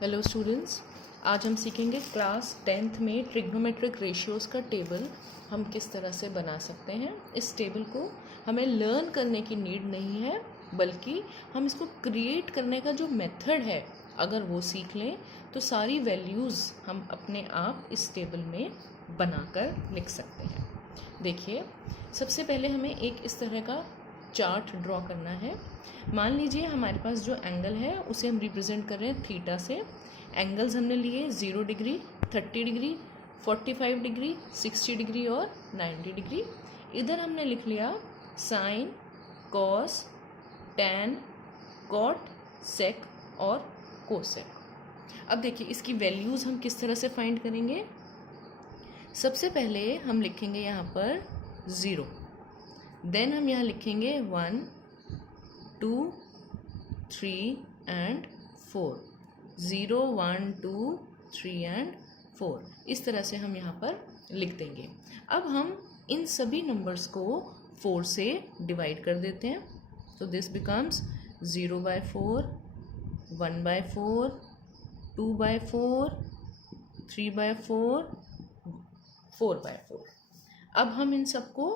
Hello students, आज हम सीखेंगे क्लास 10th में ट्रिग्नोमेट्रिक रेशियोज़ का टेबल हम किस तरह से बना सकते हैं। इस टेबल को हमें लर्न करने की नीड नहीं है, बल्कि हम इसको क्रिएट करने का जो मेथड है अगर वो सीख लें तो सारी वैल्यूज़ हम अपने आप इस टेबल में बनाकर लिख सकते हैं। देखिए, सबसे पहले हमें एक इस तरह का चार्ट ड्रॉ करना है। मान लीजिए हमारे पास जो एंगल है उसे हम रिप्रेजेंट कर रहे हैं थीटा से। एंगल्स हमने लिए 0 डिग्री, 30 डिग्री, 45 डिग्री, 60 डिग्री और 90 डिग्री। इधर हमने लिख लिया साइन, कॉस, टैन, कॉट, सेक और कोसेक। अब देखिए इसकी वैल्यूज़ हम किस तरह से फाइंड करेंगे। सबसे पहले हम लिखेंगे यहाँ पर 0, देन हम यहाँ लिखेंगे 1, 2, 3 एंड 4। 0, 1, 2, 3 एंड 4, इस तरह से हम यहाँ पर लिख देंगे। अब हम इन सभी नंबर्स को 4 से डिवाइड कर देते हैं, तो दिस बिकम्स 0/4, 1/4, 2/4, 3/4, 4/4। अब हम इन सबको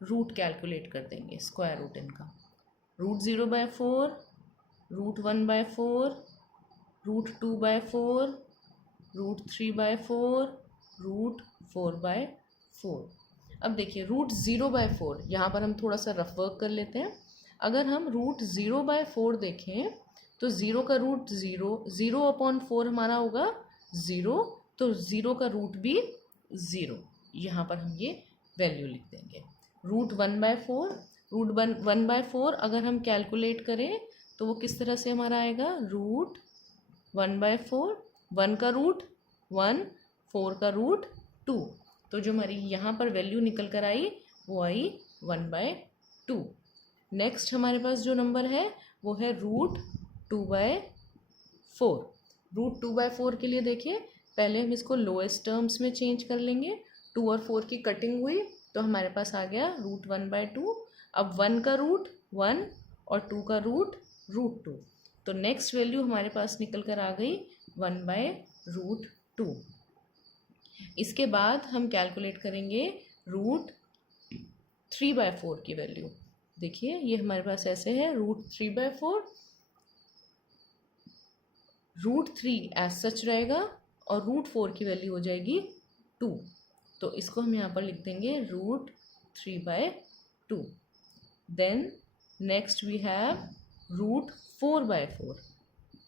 रूट कैलकुलेट कर देंगे, स्क्वायर रूट इनका। Root 0/4, root 1/4, root 2/4, root 3/4, root 4/4। अब देखिए रूट 0/4, यहाँ पर हम थोड़ा सा रफ वर्क कर लेते हैं। अगर हम रूट 0/4 देखें तो 0 का रूट 0, 0/4 हमारा होगा 0, तो 0 का रूट भी 0। यहाँ पर हम ये वैल्यू लिख देंगे। रूट 1/4, रूट 1/4 अगर हम कैलकुलेट करें तो वो किस तरह से हमारा आएगा, रूट 1/4, 1 का रूट 1, 4 का रूट 2, तो जो हमारी यहाँ पर वैल्यू निकल कर आई वो आई 1/2। नेक्स्ट हमारे पास जो नंबर है वो है रूट 2/4। रूट 2/4 के लिए देखिए पहले हम इसको लोएस्ट टर्म्स में चेंज कर लेंगे। 2 और 4 की कटिंग हुई तो हमारे पास आ गया रूट 1/2। अब 1 का रूट 1 और 2 का रूट 2, तो नेक्स्ट वैल्यू हमारे पास निकल कर आ गई 1/√2। इसके बाद हम कैलकुलेट करेंगे रूट 3/4 की वैल्यू। देखिए ये हमारे पास ऐसे है, रूट 3/4, रूट 3 एज सच रहेगा और रूट 4 की वैल्यू हो जाएगी 2, तो इसको हम यहाँ पर लिख देंगे root 3/2। Then next we have root 4/4।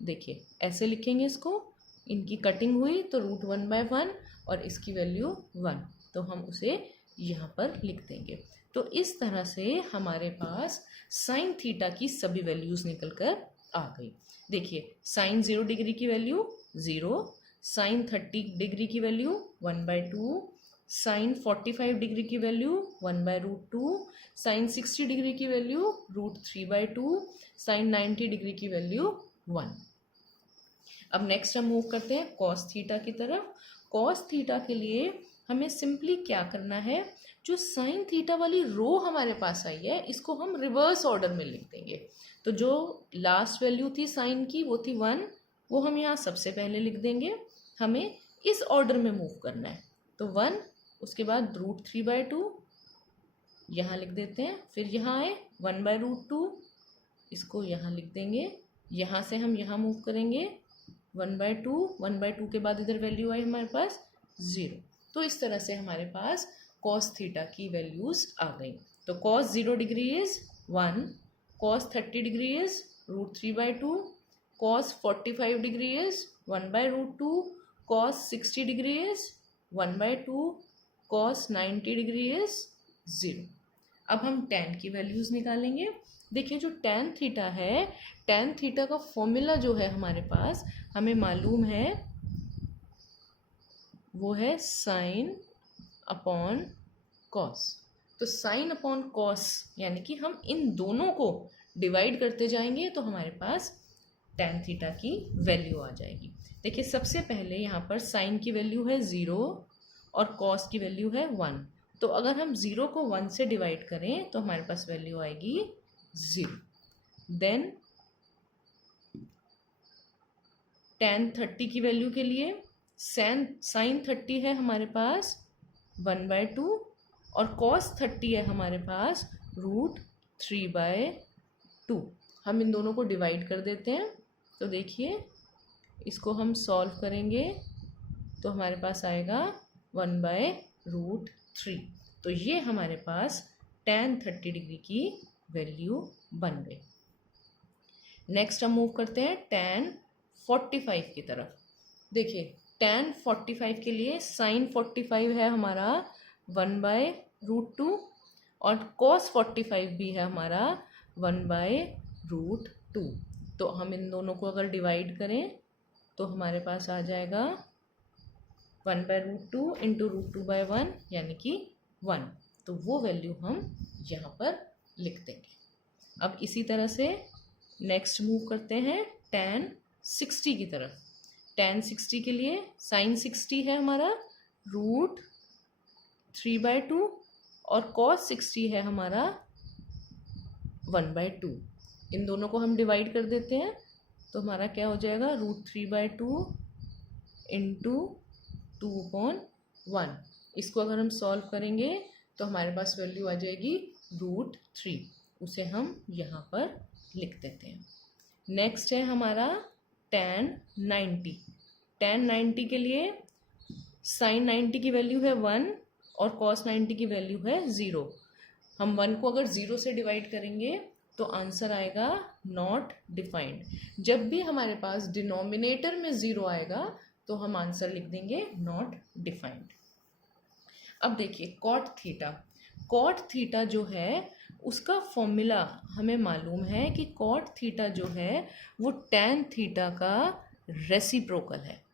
देखिए ऐसे लिखेंगे इसको, इनकी कटिंग हुई तो रूट 1/1 और इसकी वैल्यू 1, तो हम उसे यहाँ पर लिख देंगे। तो इस तरह से हमारे पास साइन थीटा की सभी वैल्यूज़ निकल कर आ गई। देखिए साइन 0 डिग्री की वैल्यू 0, साइन 30 डिग्री की वैल्यू 1/2, साइन 45 डिग्री की वैल्यू 1/√2, साइन 60 डिग्री की वैल्यू रूट 3/2, साइन 90 डिग्री की वैल्यू 1। अब नेक्स्ट हम मूव करते हैं कॉस थीटा की तरफ। कॉस थीटा के लिए हमें सिंपली क्या करना है, जो साइन थीटा वाली रो हमारे पास आई है इसको हम रिवर्स ऑर्डर में लिख देंगे। तो जो लास्ट वैल्यू थी साइन की वो थी 1, वो हम यहाँ सबसे पहले लिख देंगे। हमें इस ऑर्डर में मूव करना है, तो 1, उसके बाद रूट 3/2 यहाँ लिख देते हैं, फिर यहाँ आए 1/√2, इसको यहाँ लिख देंगे। यहाँ से हम यहाँ मूव करेंगे 1/2, 1/2 के बाद इधर वैल्यू आई हमारे पास 0। तो इस तरह से हमारे पास कॉस थीटा की वैल्यूज़ आ गई। तो cos 0 degree is 1, cos 30 degree is root 3/2, cos 45 degree is 1/√2, cos 60 degree is 1/2, cos 90 degree is 0। अब हम टैन की वैल्यूज़ निकालेंगे। देखिए जो टैन थीटा है, टैन थीटा का फॉर्मूला जो है हमारे पास हमें मालूम है वो है साइन अपॉन कॉस। तो साइन अपॉन कॉस यानी कि हम इन दोनों को डिवाइड करते जाएंगे तो हमारे पास टैन थीटा की वैल्यू आ जाएगी। देखिए सबसे पहले यहाँ पर साइन की वैल्यू है 0 और कॉस की वैल्यू है 1, तो अगर हम 0 को 1 से डिवाइड करें तो हमारे पास वैल्यू आएगी 0। देन tan 30 की वैल्यू के लिए sin 30 है हमारे पास 1/2 और cos 30 है हमारे पास √3/2। हम इन दोनों को डिवाइड कर देते हैं। तो देखिए इसको हम सॉल्व करेंगे तो हमारे पास आएगा 1/√3। तो ये हमारे पास tan 30 डिग्री की वैल्यू बन गई। नेक्स्ट हम मूव करते हैं tan 45 की तरफ। देखिए tan 45 के लिए sin 45 है हमारा 1/√2 और cos 45 भी है हमारा 1/√2। तो हम इन दोनों को अगर डिवाइड करें तो हमारे पास आ जाएगा 1/√2 इंटू √2/1 यानी कि 1। तो वो वैल्यू हम यहाँ पर लिख देंगे। अब इसी तरह से नेक्स्ट मूव करते हैं tan 60 की तरफ। tan 60 के लिए sin 60 है हमारा √3/2 और cos 60 है हमारा 1/2। इन दोनों को हम डिवाइड कर देते हैं तो हमारा क्या हो जाएगा √3/2 इंटू 2/1। इसको अगर हम सॉल्व करेंगे तो हमारे पास वैल्यू आ जाएगी √3। उसे हम यहाँ पर लिख देते हैं। नेक्स्ट है हमारा tan 90। tan 90 के लिए sin 90 की वैल्यू है 1 और cos 90 की वैल्यू है 0। हम 1 को अगर 0 से डिवाइड करेंगे तो आंसर आएगा नॉट डिफाइंड। जब भी हमारे पास डिनोमिनेटर में 0 आएगा तो हम आंसर लिख देंगे नॉट डिफाइंड। अब देखिए कॉट थीटा जो है उसका फॉर्मूला हमें मालूम है कि कॉट थीटा जो है वो tan थीटा का रेसिप्रोकल है।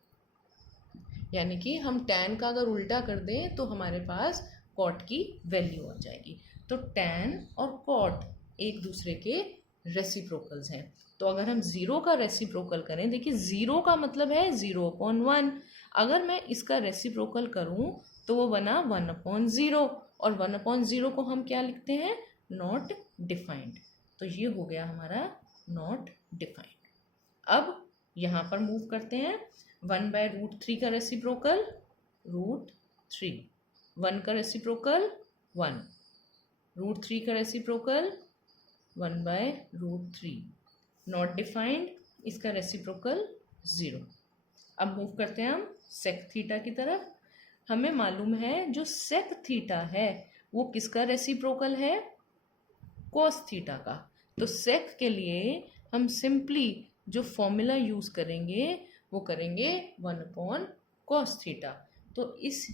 यानी कि हम tan का अगर उल्टा कर दें तो हमारे पास कॉट की वैल्यू आ जाएगी। तो tan और कॉट एक दूसरे के रेसिप्रोकल्स हैं। तो अगर हम 0 का रेसिप्रोकल करें, देखिए 0 का मतलब है 0/1। अगर मैं इसका रेसिप्रोकल करूं तो वो बना 1/0 और 1/0 को हम क्या लिखते हैं नॉट डिफाइंड। तो ये हो गया हमारा नॉट डिफाइंड। अब यहाँ पर मूव करते हैं 1/√3 का रेसिप्रोकल √3, 1 का रेसिप्रोकल 1, √3 का रेसिप्रोकल 1/√3, नॉट डिफाइंड इसका रेसिप्रोकल 0। अब मूव करते हैं हम सेक थीटा की तरफ। हमें मालूम है जो सेक थीटा है वो किसका रेसिप्रोकल है कोस थीटा का। तो सेक के लिए हम सिंपली जो फॉर्मूला यूज करेंगे वो करेंगे 1/cos थीटा। तो इस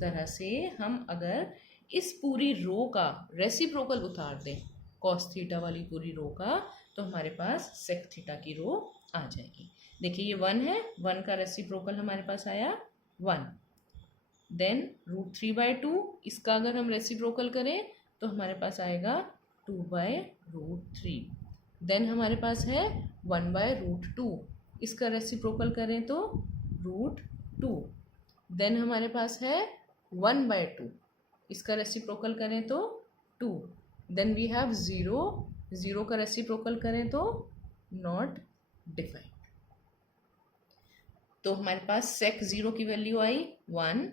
तरह से हम अगर इस पूरी रो का रेसिप्रोकल उतार दें कॉस थीटा वाली पूरी रो का तो हमारे पास सेक थीटा की रो आ जाएगी। देखिए ये 1 है, 1 का रेसिप्रोकल हमारे पास आया 1। देन √3/2 इसका अगर हम रेसिप्रोकल करें तो हमारे पास आएगा 2/√3। देन हमारे पास है 1/√2 इसका रेसिप्रोकल करें तो √2। देन हमारे पास है 1/2 इसका रेसिप्रोकल करें तो 2। देन वी हैव 0 का रेसिप्रोकल करें तो नॉट डिफाइंड। तो हमारे पास सेक 0 की वैल्यू आई 1,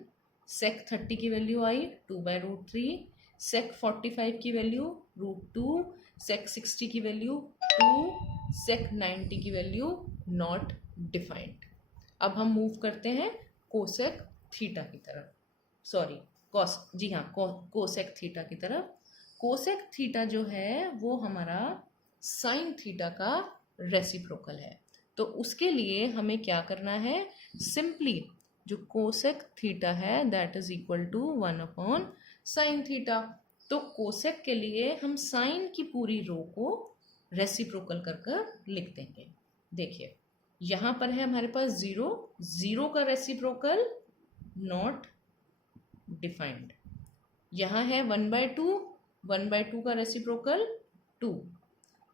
सेक 30 की वैल्यू आई 2/√3, सेक 45 की वैल्यू √2, सेक 60 की वैल्यू 2, सेक 90 की वैल्यू नॉट डिफाइंड। अब हम मूव करते हैं कोसेक थीटा की तरफ, सॉरी कॉस, जी हाँ कोसेक थीटा की तरफ। कोसेक थीटा जो है वो हमारा साइन थीटा का रेसिप्रोकल है। तो उसके लिए हमें क्या करना है, सिंपली जो कोसेक थीटा है that is equal to 1/sin theta. तो कोसेक के लिए हम साइन की पूरी रो को रेसिप्रोकल कर कर लिख देंगे। देखिए यहाँ पर है हमारे पास 0 का रेसिप्रोकल नॉट डिफाइंड। यहाँ है 1/2 का रेसिप्रोकल 2।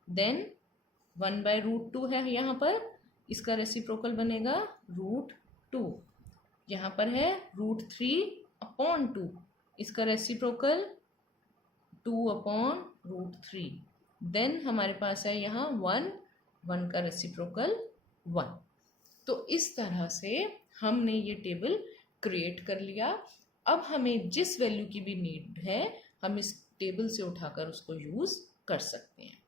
देन 1/√2 है यहाँ पर, इसका रेसिप्रोकल बनेगा √2। यहाँ पर है √3/2 इसका रेसिप्रोकल 2/√3। देन हमारे पास है यहाँ 1 का रेसिप्रोकल 1। तो इस तरह से हमने ये टेबल क्रिएट कर लिया। अब हमें जिस वैल्यू की भी नीड है हम इस टेबल से उठाकर उसको यूज़ कर सकते हैं।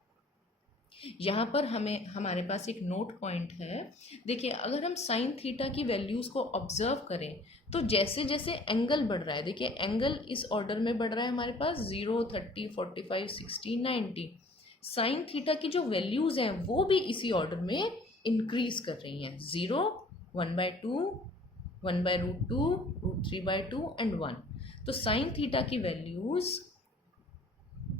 यहाँ पर हमारे पास एक नोट पॉइंट है। देखिए, अगर हम साइन थीटा की वैल्यूज़ को ऑब्जर्व करें तो जैसे जैसे एंगल बढ़ रहा है, देखिए एंगल इस ऑर्डर में बढ़ रहा है हमारे पास 0, 30, 45, 60, 90। साइन थीटा की जो वैल्यूज़ हैं वो भी इसी ऑर्डर में इंक्रीज कर रही हैं। 0, 1/2, 1/√2, √3/2 एंड 1। तो साइन थीटा की वैल्यूज़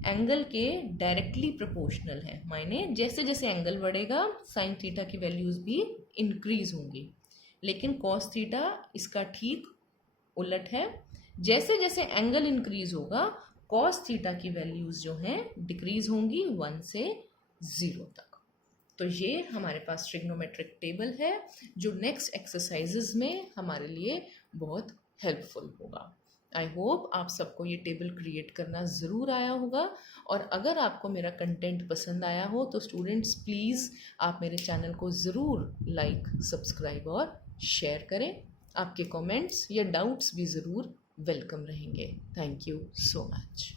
एंगल के डायरेक्टली प्रोपोर्शनल है, मायने जैसे जैसे एंगल बढ़ेगा साइन थीटा की वैल्यूज़ भी इंक्रीज होंगी। लेकिन कॉस थीटा इसका ठीक उलट है, जैसे जैसे एंगल इंक्रीज होगा कॉस थीटा की वैल्यूज़ जो हैं डिक्रीज होंगी 1 से 0 तक। तो ये हमारे पास ट्रिग्नोमेट्रिक टेबल है जो नेक्स्ट एक्सरसाइजेज में हमारे लिए बहुत हेल्पफुल होगा। आई होप आप सबको ये टेबल क्रिएट करना ज़रूर आया होगा। और अगर आपको मेरा कंटेंट पसंद आया हो तो स्टूडेंट्स प्लीज़ आप मेरे चैनल को ज़रूर लाइक, सब्सक्राइब और शेयर करें। आपके कमेंट्स या डाउट्स भी ज़रूर वेलकम रहेंगे। Thank you so much.